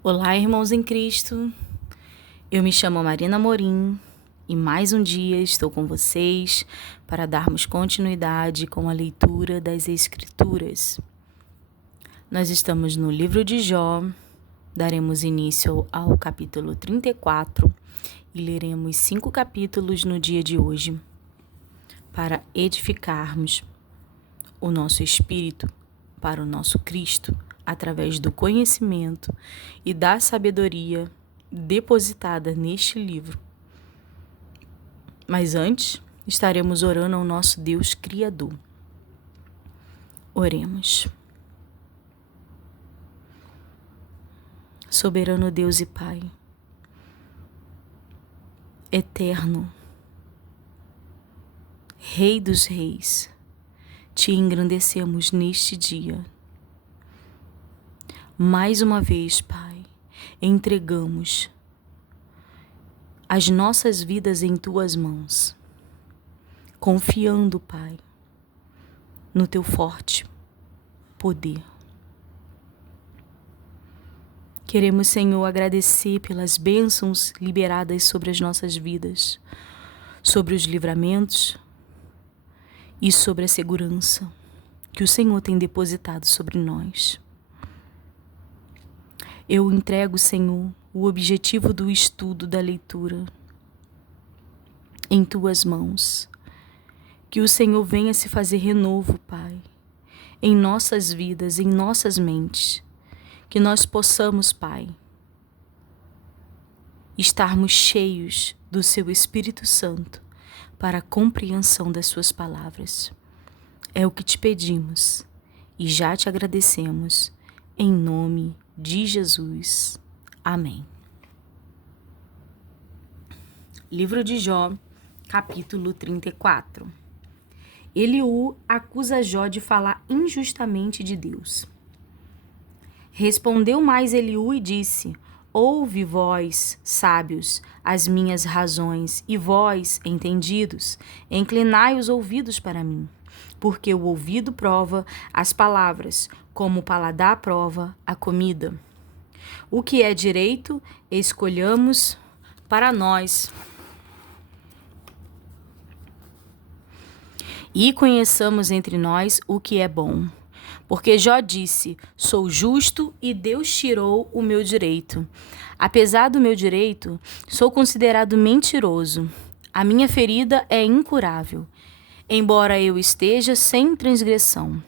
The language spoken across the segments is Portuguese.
Olá, irmãos em Cristo. Eu me chamo Marina Amorim e mais um dia estou com vocês para darmos continuidade com a leitura das Escrituras. Nós estamos no livro de Jó, daremos início ao capítulo 34 e leremos 5 capítulos no dia de hoje para edificarmos o nosso espírito para o nosso Cristo, através do conhecimento e da sabedoria depositada neste livro. Mas antes, estaremos orando ao nosso Deus Criador. Oremos. Soberano Deus e Pai, eterno, Rei dos Reis, te engrandecemos neste dia. Mais uma vez, Pai, entregamos as nossas vidas em Tuas mãos, confiando, Pai, no Teu forte poder. Queremos, Senhor, agradecer pelas bênçãos liberadas sobre as nossas vidas, sobre os livramentos e sobre a segurança que o Senhor tem depositado sobre nós. Eu entrego, Senhor, o objetivo do estudo da leitura em Tuas mãos. Que o Senhor venha se fazer renovo, Pai, em nossas vidas, em nossas mentes. Que nós possamos, Pai, estarmos cheios do Seu Espírito Santo para a compreensão das Suas palavras. É o que te pedimos e já te agradecemos, em nome de Jesus. Amém. Livro de Jó, capítulo 34. Eliú acusa Jó de falar injustamente de Deus. Respondeu mais Eliú e disse: Ouve, vós, sábios, as minhas razões, e vós, entendidos, inclinai os ouvidos para mim. Porque o ouvido prova as palavras, como o paladar prova a comida. O que é direito, escolhamos para nós. E conheçamos entre nós o que é bom. Porque Jó disse: sou justo e Deus tirou o meu direito. Apesar do meu direito, sou considerado mentiroso. A minha ferida é incurável, embora eu esteja sem transgressão.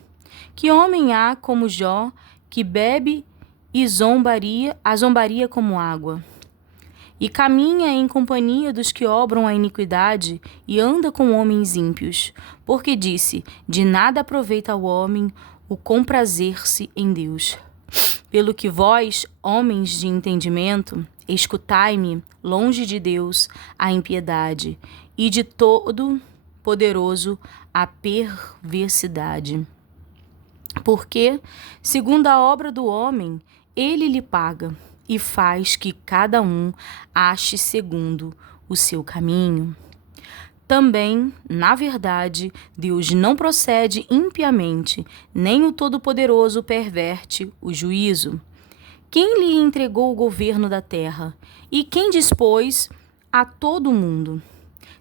Que homem há como Jó, que bebe e a zombaria como água? E caminha em companhia dos que obram a iniquidade e anda com homens ímpios. Porque disse: de nada aproveita ao homem o comprazer-se em Deus. Pelo que vós, homens de entendimento, escutai-me, longe de Deus, a impiedade, e de todo poderoso a perversidade. Porque, segundo a obra do homem, ele lhe paga, e faz que cada um ache segundo o seu caminho. Também, na verdade, Deus não procede impiamente, nem o Todo-Poderoso perverte o juízo. Quem lhe entregou o governo da terra? E quem dispôs a todo o mundo?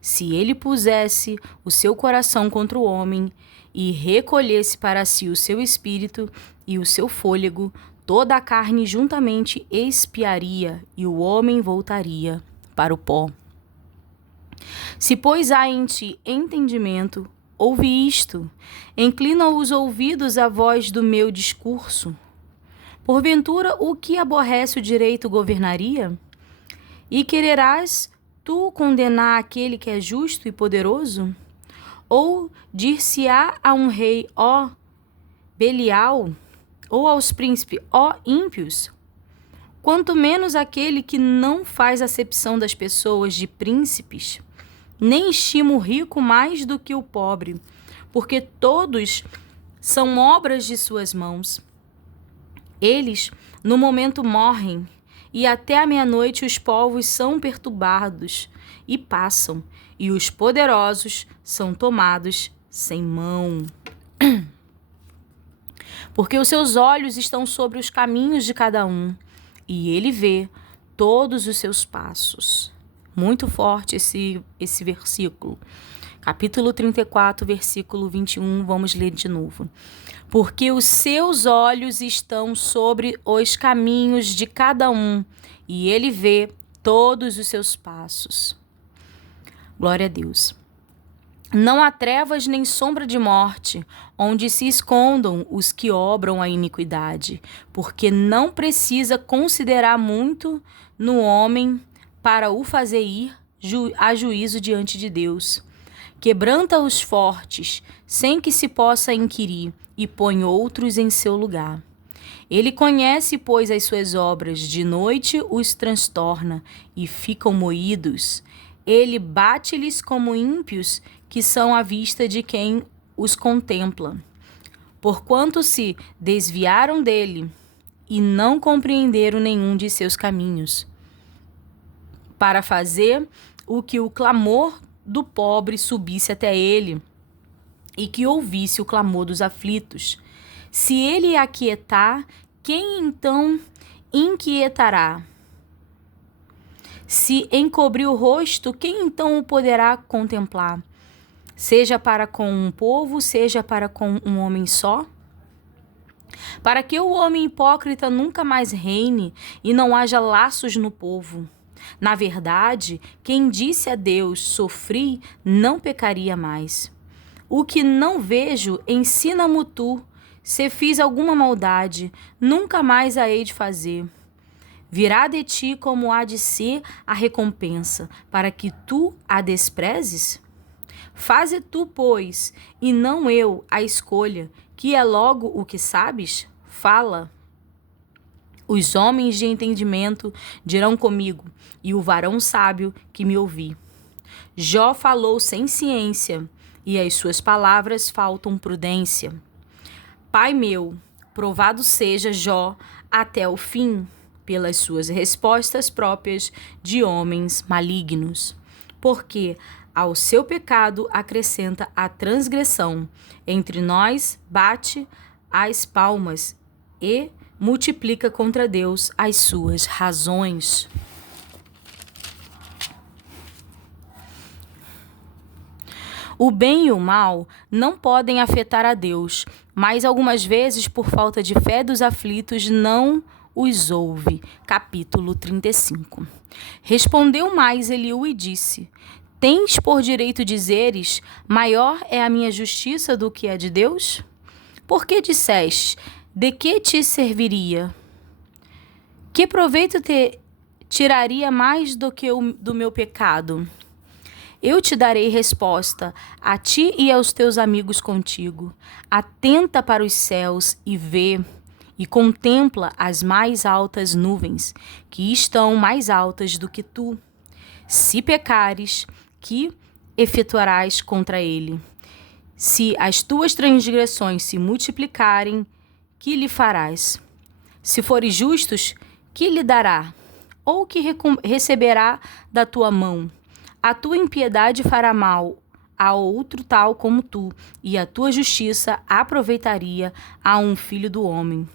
Se ele pusesse o seu coração contra o homem e recolhesse para si o seu espírito e o seu fôlego, toda a carne juntamente expiaria e o homem voltaria para o pó. Se, pois, há em ti entendimento, ouve isto, inclina os ouvidos à voz do meu discurso. Porventura, o que aborrece o direito governaria? E quererás tu condenar aquele que é justo e poderoso? Ou dir-se-á a um rei, ó Belial, ou aos príncipes, ó ímpios? Quanto menos aquele que não faz acepção das pessoas de príncipes, nem estima o rico mais do que o pobre, porque todos são obras de suas mãos. Eles, no momento, morrem, e até a meia-noite os povos são perturbados e passam, e os poderosos são tomados sem mão. Porque os seus olhos estão sobre os caminhos de cada um, e ele vê todos os seus passos. Muito forte esse versículo. Capítulo 34, versículo 21, vamos ler de novo. Porque os seus olhos estão sobre os caminhos de cada um, e ele vê todos os seus passos. Glória a Deus. Não há trevas nem sombra de morte, onde se escondam os que obram a iniquidade, porque não precisa considerar muito no homem para o fazer ir a juízo diante de Deus. Quebranta os fortes, sem que se possa inquirir, e põe outros em seu lugar. Ele conhece, pois, as suas obras, de noite os transtorna, e ficam moídos. Ele bate-lhes como ímpios, que são à vista de quem os contempla. Porquanto se desviaram dele, e não compreenderam nenhum de seus caminhos, para fazer o que o clamor do pobre subisse até ele, e que ouvisse o clamor dos aflitos. Se ele aquietar, quem então inquietará? Se encobrir o rosto, quem então o poderá contemplar? Seja para com um povo, seja para com um homem só? Para que o homem hipócrita nunca mais reine e não haja laços no povo. Na verdade, quem disse a Deus, sofri, não pecaria mais. O que não vejo, ensina-mo tu. Se fiz alguma maldade, nunca mais a hei de fazer. Virá de ti como há de ser a recompensa, para que tu a desprezes? Faze tu, pois, e não eu, a escolha, que é logo o que sabes? Fala. Os homens de entendimento dirão comigo, e o varão sábio que me ouvi. Jó falou sem ciência, e as suas palavras faltam prudência. Pai meu, provado seja Jó até o fim, pelas suas respostas próprias de homens malignos. Porque ao seu pecado acrescenta a transgressão. Entre nós bate as palmas e multiplica contra Deus as suas razões. O bem e o mal não podem afetar a Deus, mas algumas vezes, por falta de fé dos aflitos, não os ouve. Capítulo 35. Respondeu mais Eliú e disse: Tens por direito dizeres, maior é a minha justiça do que a de Deus? Por que disseste, de que te serviria? Que proveito te tiraria mais do que do meu pecado? Eu te darei resposta, a ti e aos teus amigos contigo. Atenta para os céus e vê, e contempla as mais altas nuvens, que estão mais altas do que tu. Se pecares, que efetuarás contra ele? Se as tuas transgressões se multiplicarem, que lhe farás? Se fores justos, que lhe dará? Ou que receberá da tua mão? A tua impiedade fará mal a outro tal como tu, e a tua justiça aproveitaria a um filho do homem.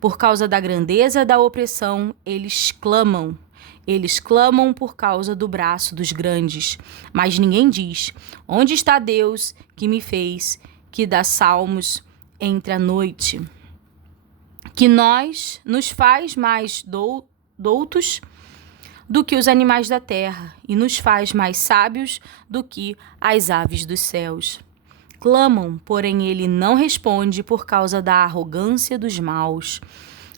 Por causa da grandeza da opressão, eles clamam. Eles clamam por causa do braço dos grandes. Mas ninguém diz, onde está Deus que me fez, que dá salmos entre a noite? Que nos faz mais doutos do que os animais da terra, e nos faz mais sábios do que as aves dos céus. Clamam, porém ele não responde por causa da arrogância dos maus.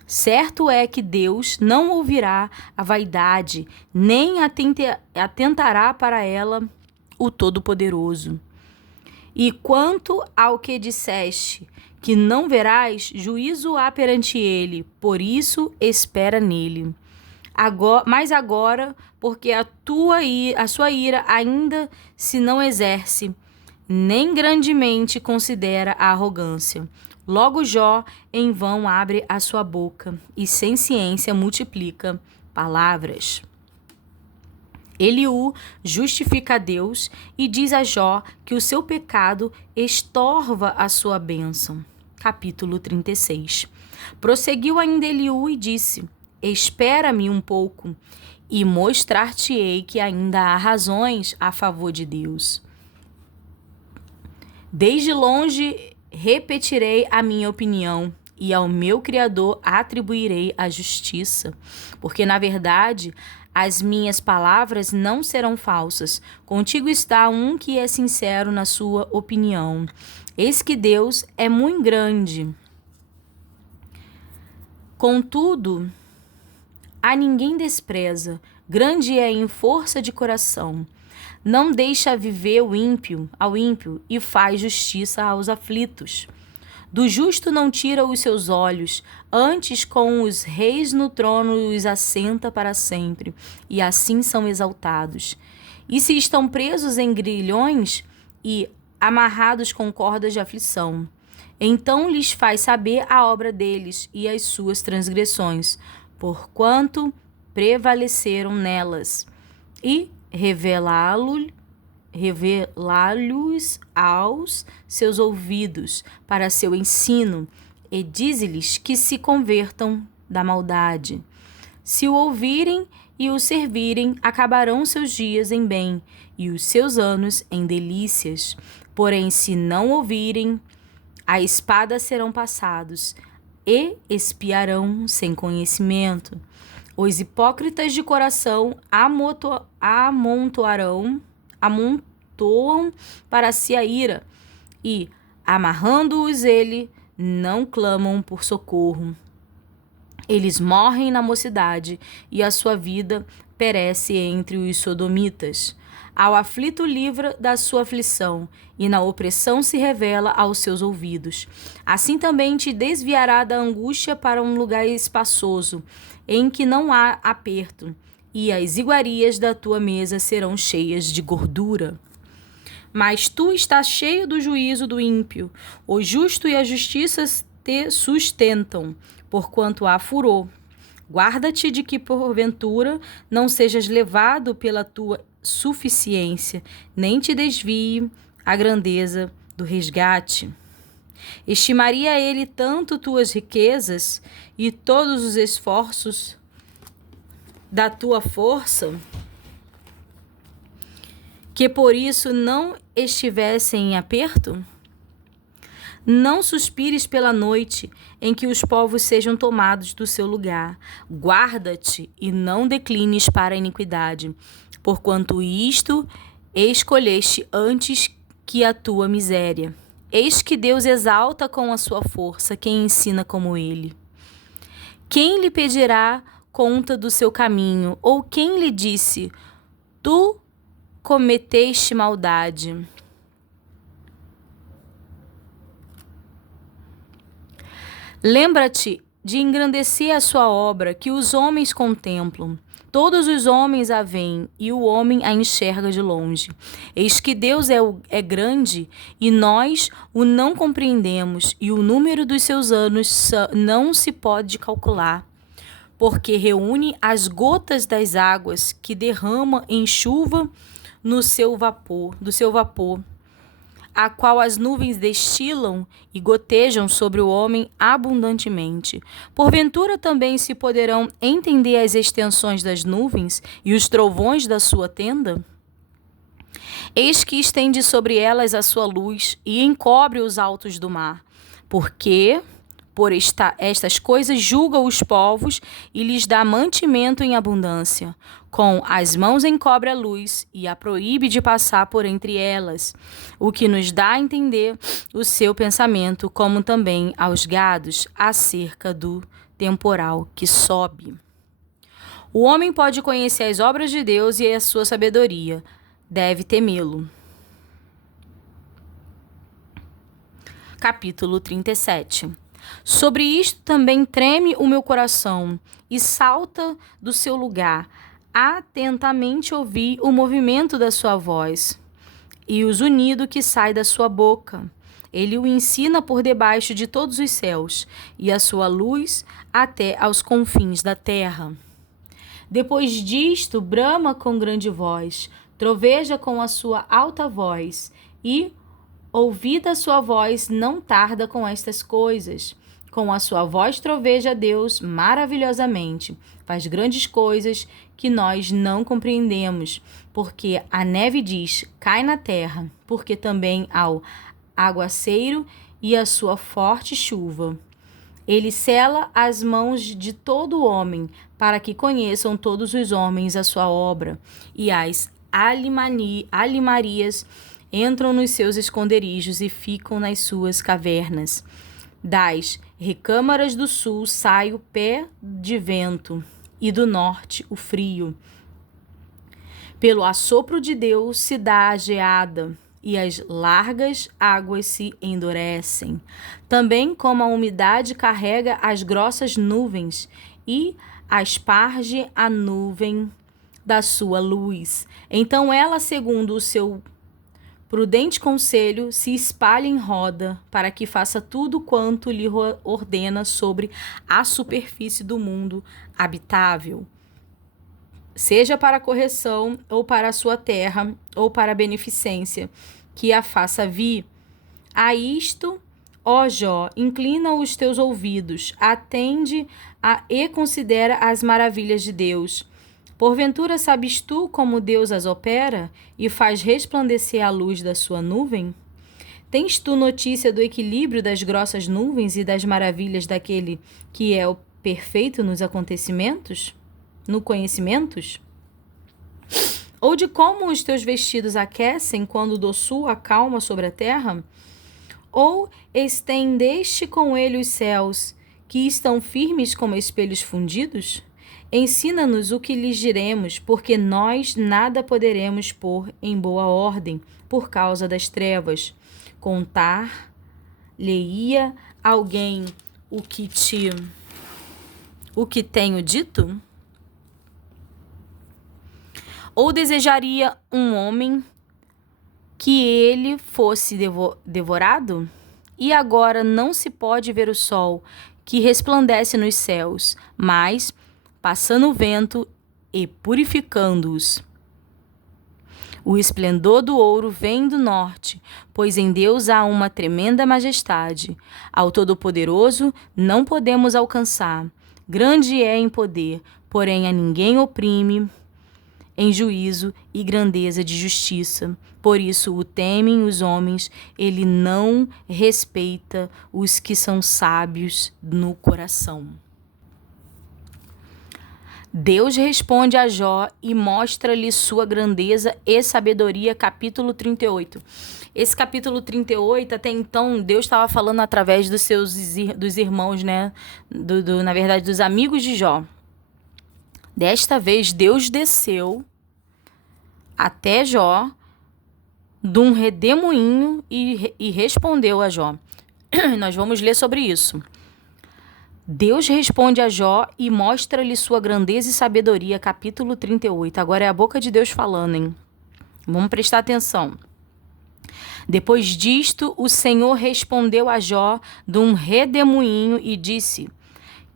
Certo é que Deus não ouvirá a vaidade, nem atentará para ela o Todo-Poderoso. E quanto ao que disseste, que não verás, juízo há perante ele, por isso espera nele. Mas agora, porque a sua ira ainda se não exerce, nem grandemente considera a arrogância. Logo Jó em vão abre a sua boca, e sem ciência multiplica palavras. Eliú justifica a Deus e diz a Jó que o seu pecado estorva a sua bênção. Capítulo 36. Prosseguiu ainda Eliú e disse: espera-me um pouco, e mostrar-te-ei que ainda há razões a favor de Deus. Desde longe repetirei a minha opinião, e ao meu Criador atribuirei a justiça, porque, na verdade, as minhas palavras não serão falsas. Contigo está um que é sincero na sua opinião. Eis que Deus é muito grande. Contudo, a ninguém despreza, grande é em força de coração. Não deixa viver ao ímpio e faz justiça aos aflitos. Do justo não tira os seus olhos, antes com os reis no trono os assenta para sempre, e assim são exaltados. E se estão presos em grilhões e amarrados com cordas de aflição, então lhes faz saber a obra deles e as suas transgressões, porquanto prevaleceram nelas, e revelá-los aos seus ouvidos para seu ensino, e dize-lhes que se convertam da maldade. Se o ouvirem e o servirem, acabarão seus dias em bem e os seus anos em delícias. Porém, se não ouvirem, a espada serão passados e espiarão sem conhecimento. Os hipócritas de coração amontoam para si a ira, e, amarrando-os não clamam por socorro. Eles morrem na mocidade, e a sua vida perece entre os sodomitas. Ao aflito livra da sua aflição, e na opressão se revela aos seus ouvidos. Assim também te desviará da angústia para um lugar espaçoso, em que não há aperto, e as iguarias da tua mesa serão cheias de gordura. Mas tu estás cheio do juízo do ímpio, o justo e a justiça te sustentam, porquanto há furor. Guarda-te de que, porventura, não sejas levado pela tua suficiência, nem te desvie a grandeza do resgate. Estimaria ele tanto tuas riquezas e todos os esforços da tua força, que por isso não estivessem em aperto? Não suspires pela noite, em que os povos sejam tomados do seu lugar. Guarda-te e não declines para a iniquidade, porquanto isto escolheste antes que a tua miséria. Eis que Deus exalta com a sua força quem ensina como ele. Quem lhe pedirá conta do seu caminho, ou quem lhe disse, tu cometeste maldade? Lembra-te de engrandecer a sua obra, que os homens contemplam. Todos os homens a veem, e o homem a enxerga de longe. Eis que Deus é grande, e nós o não compreendemos, e o número dos seus anos não se pode calcular. Porque reúne as gotas das águas que derrama em chuva do seu vapor, a qual as nuvens destilam e gotejam sobre o homem abundantemente. Porventura também se poderão entender as extensões das nuvens e os trovões da sua tenda? Eis que estende sobre elas a sua luz e encobre os altos do mar, porque por estas coisas julga os povos e lhes dá mantimento em abundância. Com as mãos encobre a luz e a proíbe de passar por entre elas, o que nos dá a entender o seu pensamento, como também aos gados acerca do temporal que sobe. O homem pode conhecer as obras de Deus e a sua sabedoria, deve temê-lo. Capítulo 37. Sobre isto também treme o meu coração e salta do seu lugar. Atentamente ouvi o movimento da sua voz e o zunido que sai da sua boca. Ele o ensina por debaixo de todos os céus e a sua luz até aos confins da terra. Depois disto, brama com grande voz, troveja com a sua alta voz e, ouvida a sua voz, não tarda com estas coisas. com a sua voz troveja a Deus maravilhosamente. Faz grandes coisas que nós não compreendemos. Porque a neve diz, cai na terra, porque também ao aguaceiro e a sua forte chuva. Ele sela as mãos de todo homem, para que conheçam todos os homens a sua obra, e as alimarias entram nos seus esconderijos e ficam nas suas cavernas. Das recâmaras do sul sai o pé de vento, e do norte o frio. Pelo assopro de Deus se dá a geada, e as largas águas se endurecem. Também como a umidade carrega as grossas nuvens e asparge a nuvem da sua luz. Então ela, segundo o seu prudente conselho, se espalha em roda, para que faça tudo quanto lhe ordena sobre a superfície do mundo habitável, seja para correção, ou para a sua terra, ou para a beneficência, que a faça vir. A isto, ó Jó, inclina os teus ouvidos, atende e considera as maravilhas de Deus. Porventura sabes tu como Deus as opera e faz resplandecer a luz da sua nuvem? Tens tu notícia do equilíbrio das grossas nuvens e das maravilhas daquele que é o perfeito nos acontecimentos? No conhecimentos? Ou de como os teus vestidos aquecem quando do sul acalma sobre a terra? Ou estendeste com ele os céus, que estão firmes como espelhos fundidos? Ensina-nos o que lhes diremos, porque nós nada poderemos pôr em boa ordem por causa das trevas. Contar-lhe-ia alguém o que tenho dito? Ou desejaria um homem que ele fosse devorado? E agora não se pode ver o sol, que resplandece nos céus, mas passando o vento e purificando-os. O esplendor do ouro vem do norte, pois em Deus há uma tremenda majestade. Ao Todo-Poderoso não podemos alcançar. Grande é em poder, porém a ninguém oprime em juízo e grandeza de justiça. Por isso o temem os homens, ele não respeita os que são sábios no coração. Deus responde a Jó e mostra-lhe sua grandeza e sabedoria, capítulo 38. Esse capítulo 38, até então, Deus estava falando através dos irmãos, né? Na verdade, dos amigos de Jó. Desta vez, Deus desceu até Jó de um redemoinho e respondeu a Jó. Nós vamos ler sobre isso. Deus responde a Jó e mostra-lhe sua grandeza e sabedoria, capítulo 38. Agora é a boca de Deus falando, hein? Vamos prestar atenção. Depois disto, o Senhor respondeu a Jó de um redemoinho e disse: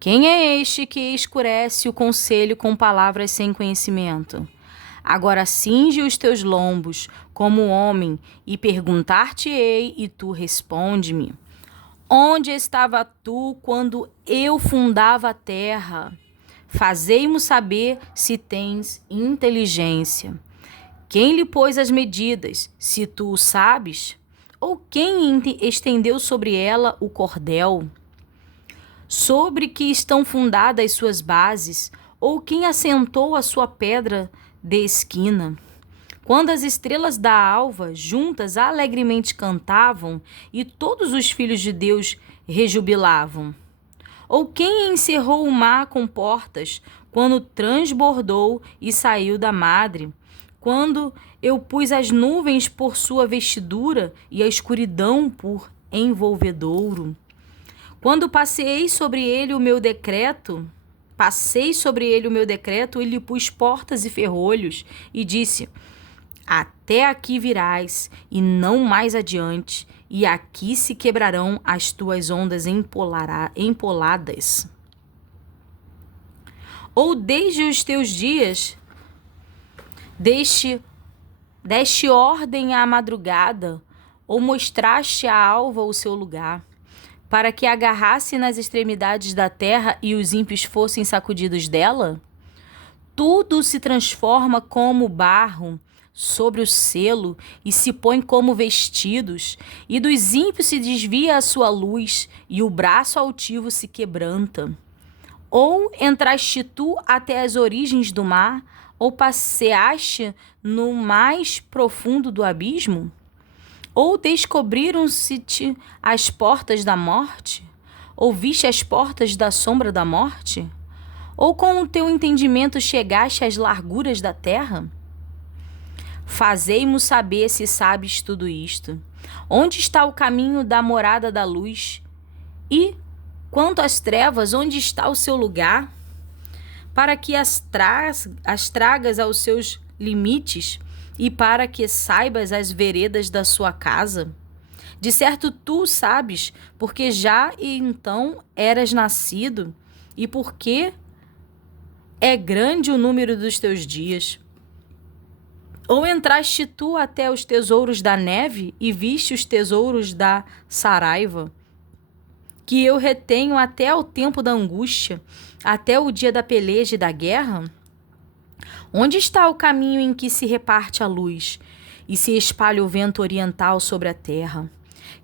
Quem é este que escurece o conselho com palavras sem conhecimento? Agora cinge os teus lombos como homem e perguntar-te-ei, e tu responde-me. Onde estava tu quando eu fundava a terra? Fazei-mo saber se tens inteligência. Quem lhe pôs as medidas, se tu o sabes? Ou quem estendeu sobre ela o cordel? Sobre que estão fundadas suas bases? Ou quem assentou a sua pedra de esquina? Quando as estrelas da alva juntas alegremente cantavam e todos os filhos de Deus rejubilavam? Ou quem encerrou o mar com portas quando transbordou e saiu da madre? Quando eu pus as nuvens por sua vestidura e a escuridão por envolvedouro? Quando passei sobre ele o meu decreto e lhe pus portas e ferrolhos e disse: Até aqui virás e não mais adiante, e aqui se quebrarão as tuas ondas empoladas. Ou desde os teus dias deste ordem à madrugada, ou mostraste à alva o seu lugar. para que agarrasse nas extremidades da terra e os ímpios fossem sacudidos dela? Tudo se transforma como barro sobre o selo e se põe como vestidos, e dos ímpios se desvia a sua luz, e o braço altivo se quebranta. Ou entraste tu até as origens do mar, ou passeaste no mais profundo do abismo? Ou descobriram-se-te as portas da morte? Ou viste as portas da sombra da morte? Ou com o teu entendimento chegaste às larguras da terra? Fazei-mo saber se sabes tudo isto. Onde está o caminho da morada da luz? E, quanto às trevas, onde está o seu lugar? Para que as tragas aos seus limites e para que saibas as veredas da sua casa? De certo tu sabes, porque já então eras nascido, e porque é grande o número dos teus dias. Ou entraste tu até os tesouros da neve e viste os tesouros da saraiva, que eu retenho até o tempo da angústia, até o dia da peleja e da guerra? Onde está o caminho em que se reparte a luz e se espalha o vento oriental sobre a terra?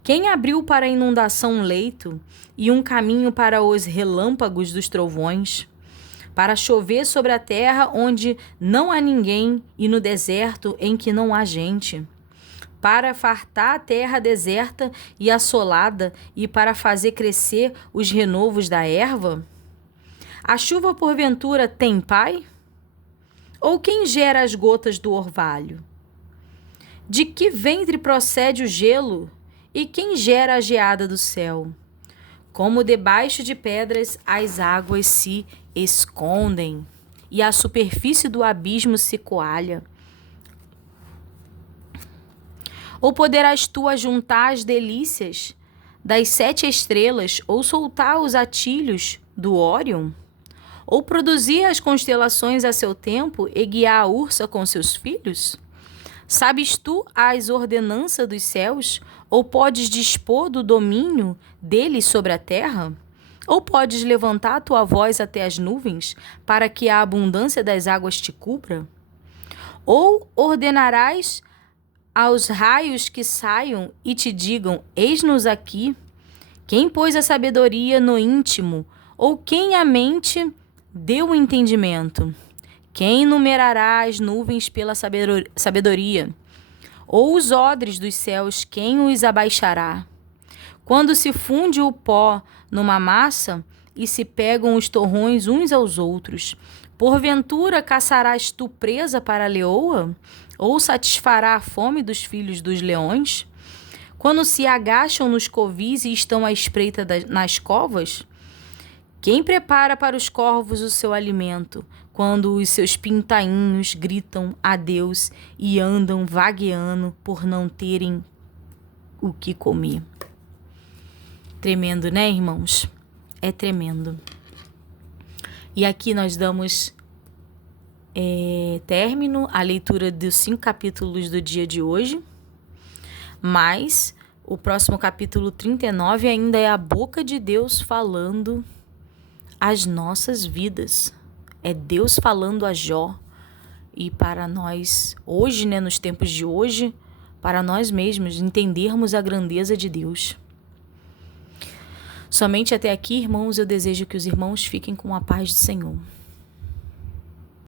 Quem abriu para a inundação um leito e um caminho para os relâmpagos dos trovões? Para chover sobre a terra onde não há ninguém e no deserto em que não há gente? Para fartar a terra deserta e assolada e para fazer crescer os renovos da erva? A chuva, porventura, tem pai? Ou quem gera as gotas do orvalho? De que ventre procede o gelo? E quem gera a geada do céu? Como debaixo de pedras as águas se escondem, e a superfície do abismo se coalha. Ou poderás tu ajuntar as delícias das 7 estrelas, ou soltar os atilhos do Órion? Ou produzir as constelações a seu tempo e guiar a ursa com seus filhos? Sabes tu as ordenanças dos céus? Ou podes dispor do domínio deles sobre a terra? Ou podes levantar a tua voz até as nuvens, para que a abundância das águas te cubra? Ou ordenarás aos raios que saiam e te digam: eis-nos aqui? Quem pôs a sabedoria no íntimo? Ou quem a mente deu o entendimento? Quem numerará as nuvens pela sabedoria? Ou os odres dos céus, quem os abaixará? Quando se funde o pó numa massa e se pegam os torrões uns aos outros, porventura caçarás tu presa para a leoa? Ou satisfará a fome dos filhos dos leões? Quando se agacham nos covis e estão à espreita nas covas? Quem prepara para os corvos o seu alimento, quando os seus pintainhos gritam adeus e andam vagueando por não terem o que comer? Tremendo, né, irmãos? É tremendo. E aqui nós damos término à leitura dos 5 capítulos do dia de hoje, mas o próximo capítulo 39 ainda é a boca de Deus falando as nossas vidas. É Deus falando a Jó. E para nós, hoje, né, nos tempos de hoje, para nós mesmos entendermos a grandeza de Deus. Somente até aqui, irmãos, eu desejo que os irmãos fiquem com a paz do Senhor.